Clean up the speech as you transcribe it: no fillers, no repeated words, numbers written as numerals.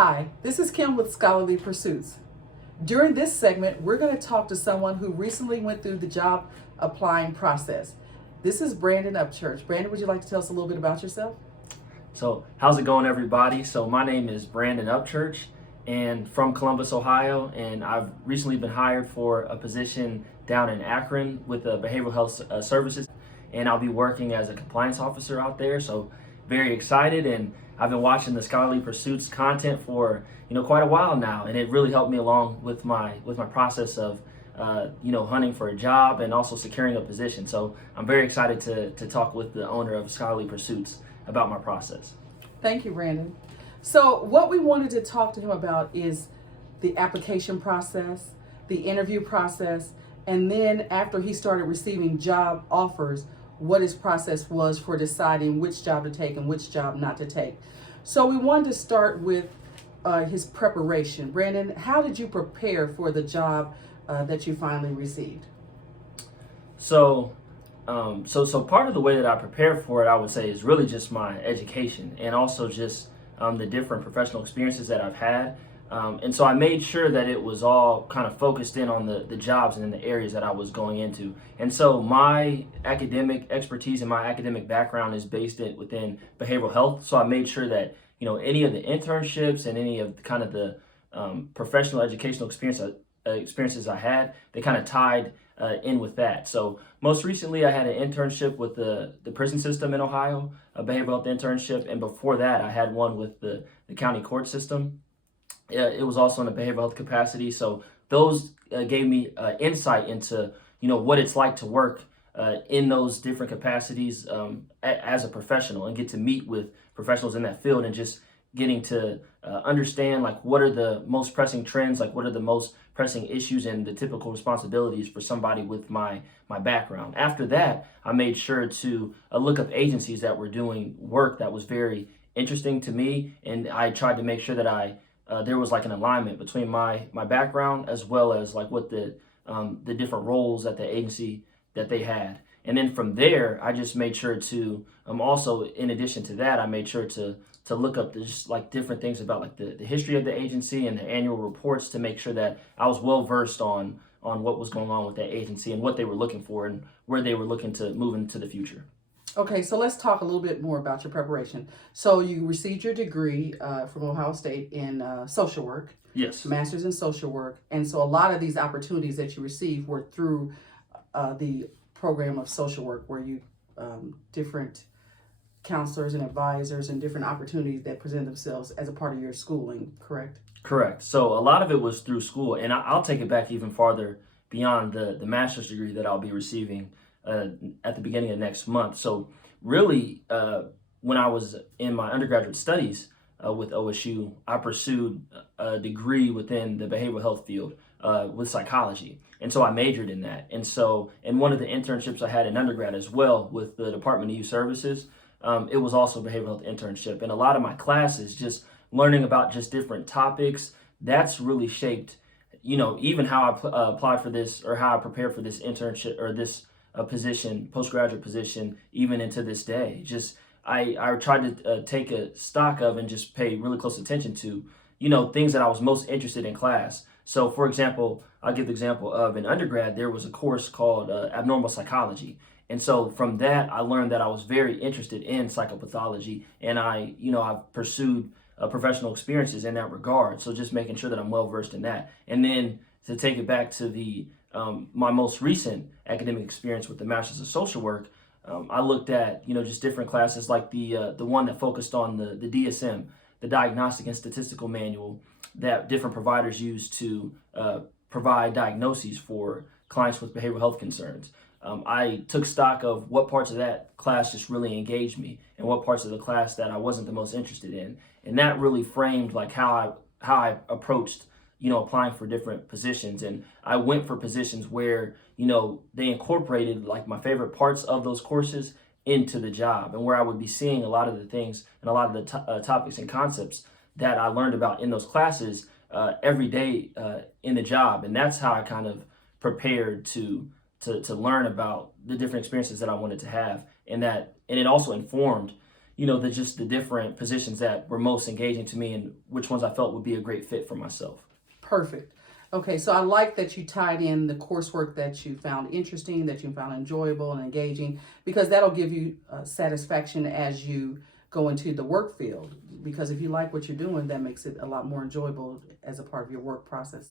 Hi, this is Kim with Scholarly Pursuits. During this segment, we're going to talk to someone who recently went through the job applying process. This is Brandon Upchurch. Brandon, would you like to tell us a little bit about yourself? So, how's it going, everybody? So, my name is Brandon Upchurch, and from Columbus, Ohio, and I've recently been hired for a position down in Akron with the Behavioral Health Services, and I'll be working as a compliance officer out there. So, very excited, and I've been watching the Scholarly Pursuits content for quite a while now, and it really helped me along with my process of hunting for a job and also securing a position. So, I'm very excited to talk with the owner of Scholarly Pursuits about my process. Thank you, Brandon. So, what we wanted to talk to him about is the application process, the interview process, and then after he started receiving job offers, what his process was for deciding which job to take and which job not to take. So, we wanted to start with his preparation. Brandon, how did you prepare for the job that you finally received? So part of the way that I prepare for it, I would say, is really just my education and also just the different professional experiences that I've had. And so I made sure that it was all kind of focused in on the jobs and in the areas that I was going into. And so my academic expertise and my academic background is based within behavioral health. So I made sure that, any of the internships and any of kind of the professional educational experiences I had, they kind of tied in with that. So most recently, I had an internship with the prison system in Ohio, a behavioral health internship, and before that, I had one with the county court system. It was also in a behavioral health capacity. So those gave me insight into what it's like to work in those different capacities as a professional and get to meet with professionals in that field and just getting to understand like what are the most pressing trends, like what are the most pressing issues and the typical responsibilities for somebody with my background. After that, I made sure to look up agencies that were doing work that was very interesting to me, and I tried to make sure that there was like an alignment between my background as well as like what the different roles at the agency that they had. And then from there, I just made sure to also, in addition to that, I made sure to look up just like different things about like the history of the agency and the annual reports to make sure that I was well versed on what was going on with that agency and what they were looking for and where they were looking to move into the future. Okay, so let's talk a little bit more about your preparation. So you received your degree from Ohio State in social work. Yes. Master's in social work. And so a lot of these opportunities that you received were through the program of social work where you different counselors and advisors and different opportunities that present themselves as a part of your schooling, correct? Correct. So a lot of it was through school, and I'll take it back even farther beyond the master's degree that I'll be receiving at the beginning of next month. So really, when I was in my undergraduate studies with OSU, I pursued a degree within the behavioral health field with psychology. And so I majored in that. And so in one of the internships I had in undergrad as well with the Department of Youth Services, it was also a behavioral health internship. And a lot of my classes, just learning about just different topics, that's really shaped, even how I applied for this or how I prepared for this internship or this position, postgraduate position, even into this day. Just I tried to take a stock of and just pay really close attention to, things that I was most interested in class. So, for example, I'll give the example of in undergrad, there was a course called abnormal psychology. And so from that, I learned that I was very interested in psychopathology, and I've pursued professional experiences in that regard. So just making sure that I'm well versed in that. And then to take it back to my most recent academic experience with the Masters of Social Work, I looked at just different classes like the one that focused on the DSM, the Diagnostic and Statistical Manual, that different providers use to provide diagnoses for clients with behavioral health concerns. I took stock of what parts of that class just really engaged me and what parts of the class that I wasn't the most interested in. And that really framed like how I approached, applying for different positions. And I went for positions where, they incorporated like my favorite parts of those courses into the job and where I would be seeing a lot of the things and a lot of the topics and concepts that I learned about in those classes every day in the job. And that's how I kind of prepared to learn about the different experiences that I wanted to have, and it also informed, just the different positions that were most engaging to me and which ones I felt would be a great fit for myself. Perfect. Okay, so I like that you tied in the coursework that you found interesting, that you found enjoyable and engaging, because that'll give you satisfaction as you go into the work field. Because if you like what you're doing, that makes it a lot more enjoyable as a part of your work process.